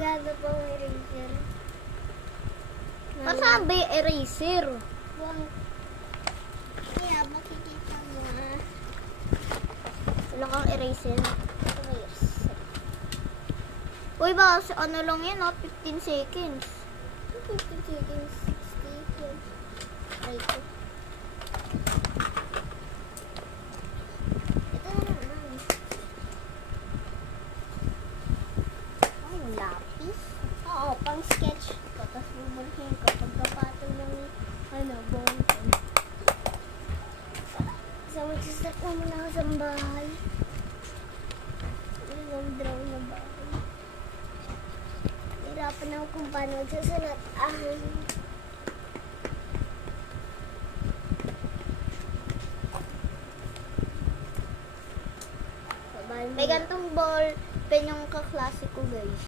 Gado pang eraser. Masabi eraser. Buwang. Kaya makikita mo ah. Wala kang eraser. Uy, ba, ano lang yan, 15 seconds. 15 seconds, 60 yun. Right. Ito na naman. Ay, lapis. Oo, pang sketch ko. Tapos bubulhin ko pagkapatong ng bongkon. So, magsastak na muna ako sa bahay. Draw na bahay. Hirapan ako kung paano magsusulat. May gantong ball pen yung kaklase ko, guys.